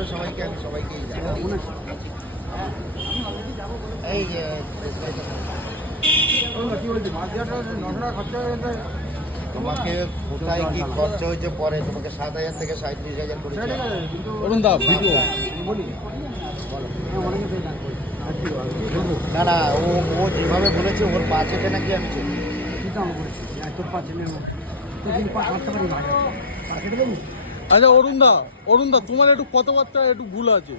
হবে সবাইকে, আমি সবাইকেই জানাবো। এই যে তোমাকে কোথায় কি খরচা হয়েছে পরে তোমাকে 7,000 থেকে 37,000 করেছে। অরুণ দা ভিডিও না না, ও যেভাবে বলেছে ওর পাশেতে নাকি আমি চিনি। আচ্ছা অরুণ দা তোমার একটু কথাবার্তা একটু ভুল আছে।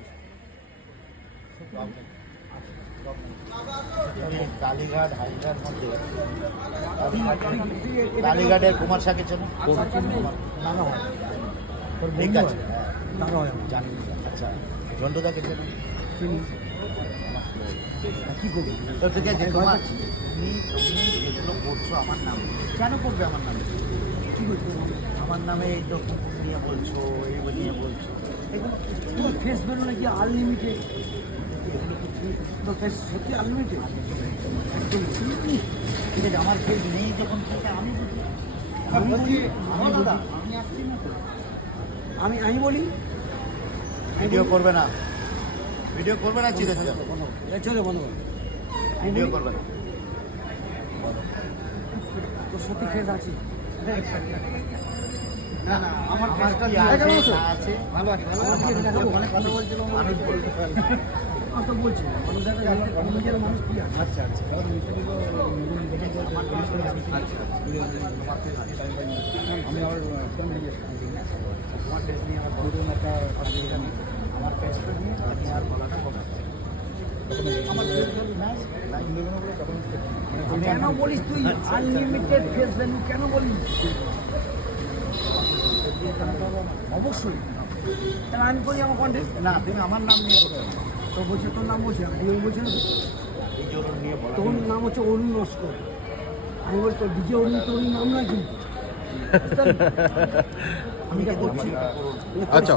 কালীঘাট হাইড্রার মধ্যে কালীঘাটের কুমার শাকের জন্য ঠিক আছে জানি। আচ্ছা ঝন্টুদাকে চেনো? কি করবি তো ঠিক আছে, তুমি যেগুলো করছো আমার নামে কেন করবে? আমার নামে কি করছো? আমার নামে এই তো নিয়ে বলছো, এই নিয়ে বলছো, এগুলো ফেস বেরো নাকি আনলিমিটেড? ফেস সত্যি আনলিমিটেড? ঠিক আছে, আমার ফেস নেই যখন আমি বলি ভিডিও করবে না, ভিডিও করবে না, চিড়ে চলে বন্ধ ভিডিও করবে না। তো সত্যি ফেস আছে? না না, আমার ফেসটা আছে, ভালো আছে, অনেক কথা বলছিল মানুষ বলতে পারে। আমি তো বলছি মানুষ নিজের মানুষ কি আছে। আচ্ছা আচ্ছা, আমি আবার তোমার ফেস নিয়ে আমার বড় একটা অসুবিধা নেই। আমার ফেসটা নিয়ে আপনি আর বলাটা হবে কেন বলিস তুই? আনলিমিটেড ফেস ভ্যালু কেন বলিস? অবশ্যই তাহলে আমি করি আমার কন্টেন্ট। না তুমি আমার নাম নিয়ে তো বলছে, তোর নাম বলছি আমি বলছি না, তোর নাম হচ্ছে অরুণ নস্কর। আমি বলছি তোর ডিজে অরুণ, তোর নাম নয় কিন্তু আমি যা করছি। আচ্ছা